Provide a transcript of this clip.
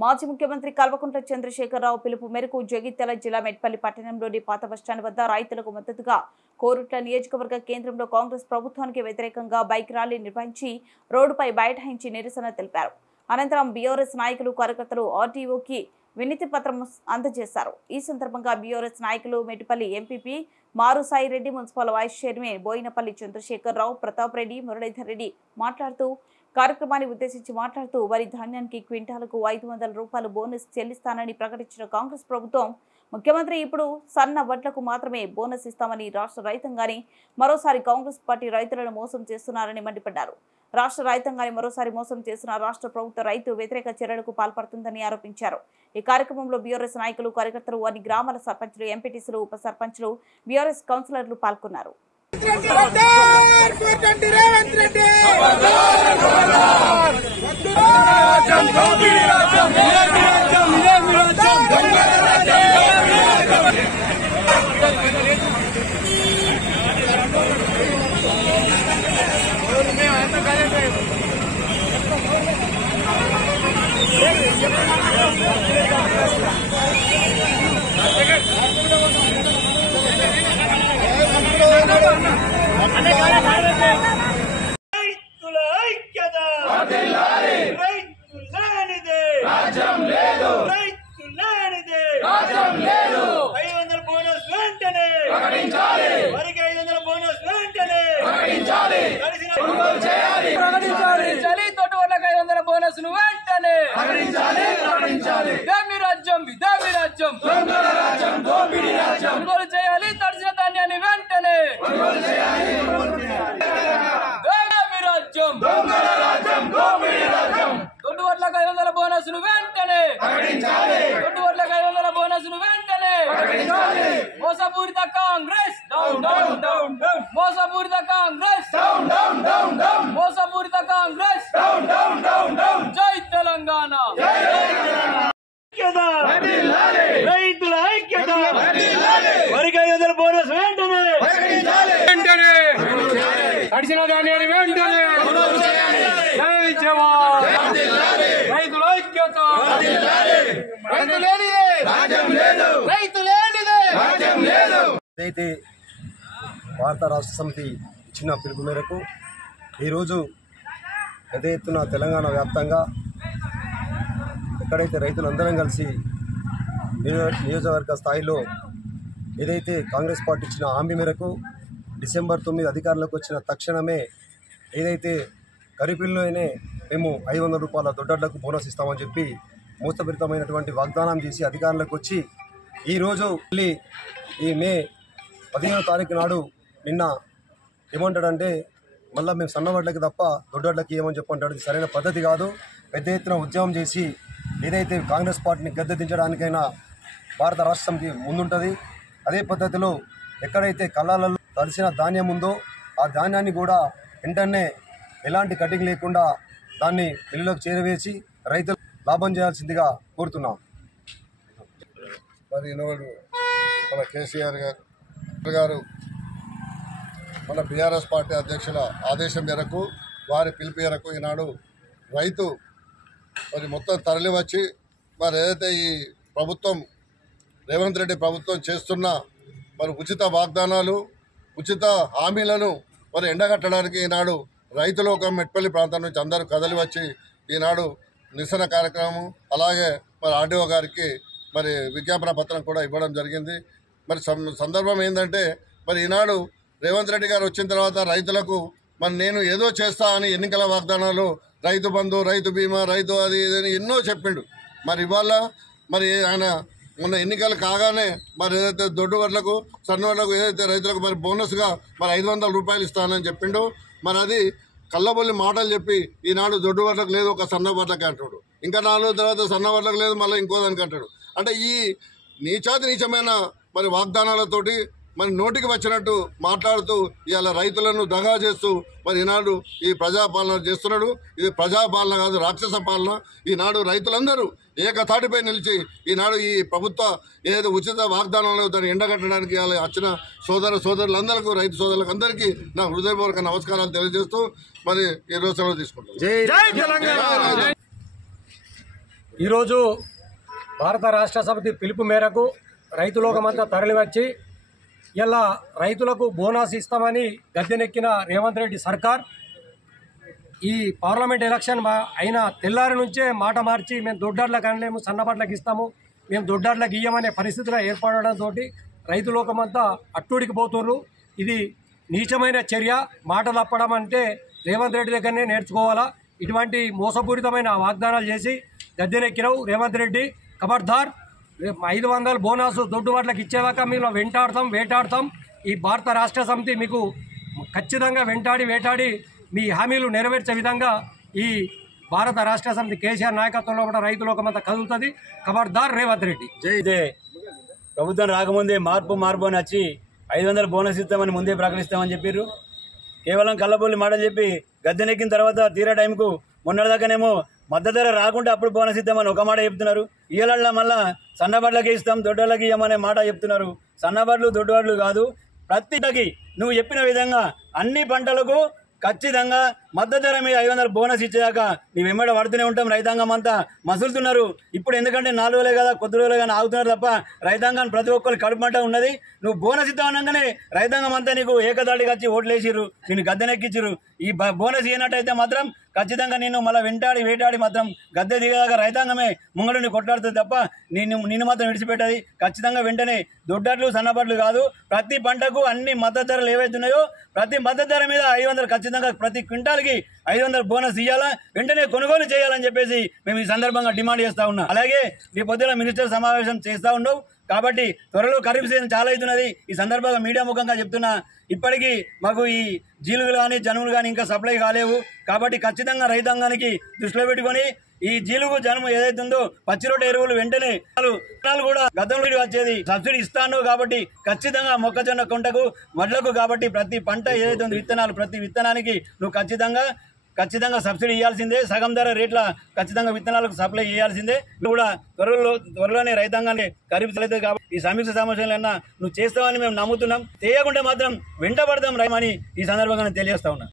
మాజీ ముఖ్యమంత్రి కల్వకుంట్ల చంద్రశేఖరరావు పిలుపు మేరకు జగిత్యాల జిల్లా మెట్పల్లి పట్టణంలోని పాత బస్టాండ్ వద్ద రైతులకు మద్దతుగా కోరుట్ల నియోజకవర్గ కేంద్రంలో కాంగ్రెస్ ప్రభుత్వానికి వ్యతిరేకంగా బైక్ ర్యాలీ నిర్వహించి రోడ్డుపై బైఠాయించి నిరసన తెలిపారు. అనంతరం బీఆర్ఎస్ నాయకులు కార్యకర్తలు ఆర్టీఓకి వినతి పత్రం అందజేశారు. ఈ సందర్భంగా బీఆర్ఎస్ నాయకులు Metpally MPP Marusaireddy, municipal vice chairman Boinapalli Chandrashekhararao, Pratap Reddy, Muralidhar Reddy మాట్లాడుతూ కార్యక్రమాన్ని ఉద్దేశించి మాట్లాడుతూ వరి ధాన్యానికి క్వింటాలకు 500 రూపాయలు బోనస్ చెల్లిస్తానని ప్రకటించిన కాంగ్రెస్ ప్రభుత్వం ముఖ్యమంత్రి ఇప్పుడు సన్న వడ్లకు మాత్రమే బోనస్ ఇస్తామని రాష్ట్ర రైతాంగాన్ని మరోసారి కాంగ్రెస్ పార్టీ రైతులను మోసం చేస్తున్నారని మండిపడ్డారు. రాష్ట్ర రైతాంగాన్ని మరోసారి మోసం చేసిన రాష్ట్ర ప్రభుత్వ రైతు వ్యతిరేక చర్యలకు పాల్పడుతుందని ఆరోపించారు. ఈ కార్యక్రమంలో బీఆర్ఎస్ నాయకులు, కార్యకర్తలు, అన్ని గ్రామాల సర్పంచులు, ఎంపీటీసీలు, ఉప సర్పంచులు, బీఆర్ఎస్ కౌన్సిలర్లు పాల్గొన్నారు. మోసపూరిత Congress down down down down, మోసపూరిత Congress down down down down, మోసపూరిత Congress down down down down. జై తెలంగాణ, జై తెలంగాణ. రైతుల ఐక్యత, వరికి 500 బోనస్ వెంటనే వెంటనే, తడిసిన ధాన్యాన్ని వెంటనే. జై జవాన్, రైతుల ఐక్యత. అయితే భారత రాష్ట్ర సమితి ఇచ్చిన పిలుపు మేరకు ఈరోజు పెద్ద ఎత్తున తెలంగాణ వ్యాప్తంగా ఎక్కడైతే రైతులందరం కలిసి నియోజకవర్గ స్థాయిలో ఏదైతే కాంగ్రెస్ పార్టీ ఇచ్చిన హామీ మేరకు డిసెంబర్ 9 అధికారంలోకి వచ్చిన తక్షణమే ఏదైతే ఖరీఫ్లోనే మేము 500 రూపాయల దొడ్డలకు బోనస్ ఇస్తామని చెప్పి మోసపూరితమైనటువంటి వాగ్దానం చేసి అధికారంలోకి వచ్చి ఈరోజు మళ్ళీ ఈ మే 15వ తారీఖు నాడు నిన్న ఏమంటాడంటే మళ్ళీ మేము సన్నవడ్లకి తప్ప దొడ్డడ్లకి ఏమని చెప్పంటాడు. ఇది సరైన పద్ధతి కాదు. పెద్ద ఎత్తున ఉద్యమం చేసి ఏదైతే కాంగ్రెస్ పార్టీని గద్దె దించడానికైనా భారత రాష్ట్ర సమితి ముందుంటుంది. అదే పద్ధతిలో ఎక్కడైతే కళ్ళాలలో తడిసిన ధాన్యం ఉందో ఆ ధాన్యాన్ని కూడా వెంటనే ఎలాంటి కటింగ్ లేకుండా దాన్ని మిల్లులకు చేరవేసి రైతులు లాభం చేయాల్సిందిగా కోరుతున్నాం. మరి మన కేసీఆర్ గారు మన బీఆర్ఎస్ పార్టీ అధ్యక్షుల ఆదేశం మేరకు, వారి పిలుపు మేరకు ఈనాడు రైతు మరి మొత్తం తరలి వచ్చి మరి ఏదైతే ఈ ప్రభుత్వం రేవంత్ రెడ్డి ప్రభుత్వం చేస్తున్న మరి ఉచిత వాగ్దానాలు, ఉచిత హామీలను మరి ఎండగట్టడానికి ఈనాడు రైతులు ఒక మెట్పల్లి ప్రాంతం నుంచి అందరూ కదలి వచ్చి ఈనాడు నిరసన కార్యక్రమం, అలాగే మరి ఆర్డీఓ గారికి మరి విజ్ఞాపన పత్రం కూడా ఇవ్వడం జరిగింది. మరి సందర్భం ఏంటంటే మరి ఈనాడు రేవంత్ రెడ్డి గారు వచ్చిన తర్వాత రైతులకు మరి నేను ఏదో చేస్తా అని ఎన్నికల వాగ్దానాలు, రైతు బంధు, రైతు బీమా, రైతు అది ఇదని ఎన్నో చెప్పిండు. మరి ఇవాళ మరి ఆయన మొన్న ఎన్నికలు కాగానే మరి ఏదైతే దొడ్డు వడ్లకు, సన్న వడ్లకు ఏదైతే రైతులకు మరి బోనస్గా మరి 500 రూపాయలు ఇస్తానని చెప్పిండు. మరి అది కళ్ళబొల్లి మాటలు చెప్పి ఈనాడు దొడ్డు వడ్లకు లేదు, ఒక సన్న వడ్లకి అంటాడు. ఇంకా 4 రోజుల తర్వాత సన్న వడ్లకు లేదు, మళ్ళీ ఇంకో దానికి అంటాడు. అంటే ఈ నీచమైన మరి వాగ్దానాలతోటి మరి నోటికి వచ్చినట్టు మాట్లాడుతూ ఇవాళ రైతులను దగా చేస్తూ మరి ఈనాడు ఈ ప్రజాపాలన చేస్తున్నాడు. ఇది ప్రజాపాలన కాదు, రాక్షస పాలన. ఈనాడు రైతులందరూ ఏకతాటిపై నిలిచి ఈనాడు ఈ ప్రభుత్వ ఏదైతే ఉచిత వాగ్దానాలు దాన్ని ఎండగట్టడానికి ఇవాళ వచ్చిన సోదరులందరికీ, రైతు సోదరులకు అందరికీ నా హృదయపూర్వక నమస్కారాలు తెలియజేస్తూ మరి ఈ రోజు సెలవు తీసుకుంటాం. ఈరోజు భారత రాష్ట్ర సమితి పిలుపు మేరకు రైతులోకమంతా తరలివచ్చి ఇలా రైతులకు బోనస్ ఇస్తామని గద్దెనెక్కిన రేవంత్ రెడ్డి సర్కార్ ఈ పార్లమెంట్ ఎలక్షన్ అయిన తెల్లారి నుంచే మాట మార్చి మేము దొడ్డార్లకు అనలేము, సన్నబట్లకు ఇస్తాము, మేము దొడ్డార్లకు ఇయ్యమనే పరిస్థితులు ఏర్పడడంతో రైతులోకమంతా అట్టూడికి పోతున్నారు. ఇది నీచమైన చర్య. మాట తప్పడం అంటే రేవంత్ రెడ్డి దగ్గరనే నేర్చుకోవాలా. ఇటువంటి మోసపూరితమైన వాగ్దానాలు చేసి గద్దెనెక్కినవు రేవంత్ రెడ్డి. ఖబర్దార్, 500 బోనస్ దొడ్డుబాట్లకు ఇచ్చేదాకా మేము వేటాడతాం. ఈ భారత రాష్ట్ర సమితి మీకు ఖచ్చితంగా వేటాడి మీ హామీలు నెరవేర్చే విధంగా ఈ భారత రాష్ట్ర సమితి కేసీఆర్ నాయకత్వంలో కూడా రైతులోకమంతా కదులుతుంది. ఖబర్దార్ రేవంత్ రెడ్డి. ఇదే ప్రభుత్వం రాకముందే మార్పు అని వచ్చి 500 బోనస్ ఇస్తామని ముందే ప్రకటిస్తామని చెప్పారు. కేవలం కళ్ళబొల్లి మాటలు చెప్పి గద్దెనెక్కిన తర్వాత తీరా టైంకు మొన్నటిదాకానేమో మద్దతు ధర రాకుంటే అప్పుడు బోనస్ ఇద్దామని ఒక మాట చెప్తున్నారు. ఇయ్యాల మళ్ళా సన్నబడ్లకి ఇస్తాం, దొడ్డోళ్ళకి ఇవ్వమనే మాట చెప్తున్నారు. సన్నబడ్లు దొడ్డవాళ్ళు కాదు, ప్రతికి నువ్వు చెప్పిన విధంగా అన్ని పంటలకు ఖచ్చితంగా మద్దతు ధర మీద 500 బోనస్ ఇచ్చేదాకా నీ వెంబడ పడుతూనే ఉంటాం. రైతాంగం అంతా మసులుతున్నారు. ఇప్పుడు ఎందుకంటే 4 రోజులే కదా, కొద్ది రోజులే కానీ ఆగుతున్నారు తప్ప రైతాంగాన్ని ప్రతి ఒక్కరు కడుపుమంట ఉన్నది. నువ్వు బోనస్ ఇద్దామనగానే రైతాంగం అంతా నీకు ఏకదాడికి వచ్చి ఓట్లేసిర్రు, నేను గద్దెనెక్కించిర్రు. ఈ బోనస్ ఇయ్యనట్టయితే మాత్రం ఖచ్చితంగా నేను మళ్ళీ వేటాడి మాత్రం గద్దె దిగేదాకా రైతాంగమే ముంగడుని కొట్లాడుతుంది తప్ప నిన్ను మాత్రం విడిచిపెట్టది. ఖచ్చితంగా వెంటనే దొడ్డట్లు సన్నబట్లు కాదు, ప్రతి పంటకు అన్ని మద్దతు ధరలు ఏవైతున్నాయో ప్రతి మద్దతు ధర మీద 500 ఖచ్చితంగా ప్రతి క్వింటాల్కి 500 బోనస్ ఇవ్వాలా, వెంటనే కొనుగోలు చేయాలని చెప్పేసి మేము ఈ సందర్భంగా డిమాండ్ చేస్తా ఉన్నాం. అలాగే ఈ పొద్దున మినిస్టర్ సమావేశం చేస్తూ ఉండవు కాబట్టి త్వరలో ఖరీఫ్ సీజన్ చాలా అవుతున్నది. ఈ సందర్భంగా మీడియా ముఖంగా చెప్తున్నా, ఇప్పటికీ మాకు ఈ జీలుగులు కానీ జనుములు కానీ ఇంకా సప్లై కాలేవు. కాబట్టి ఖచ్చితంగా రైతాంగానికి దృష్టిలో పెట్టుకొని ఈ జీలుగు జనుము ఏదైతుందో పచ్చిరొట్ట ఎరువులు వెంటనే కూడా గతంలో వచ్చేది సబ్సిడీ ఇస్తాను కాబట్టి ఖచ్చితంగా మొక్కజొన్న కొంటకు వడ్లకు కాబట్టి ప్రతి పంట ఏదైతే ఉందో విత్తనాలు ప్రతి విత్తనానికి నువ్వు ఖచ్చితంగా సబ్సిడీ ఇవ్వాల్సిందే. సగం ధర రేట్ల ఖచ్చితంగా విత్తనాలకు సప్లై చేయాల్సిందే. కూడా త్వరలోనే రైతాంగాన్ని ఖరీఫ్ అవుతుంది కాబట్టి ఈ సమీక్ష సమావేశాలన్నా నువ్వు చేస్తావని మేము నమ్ముతున్నాం. చేయకుంటే మాత్రం వెంటబడదాం రైమని ఈ సందర్భంగా తెలియజేస్తా ఉన్నా.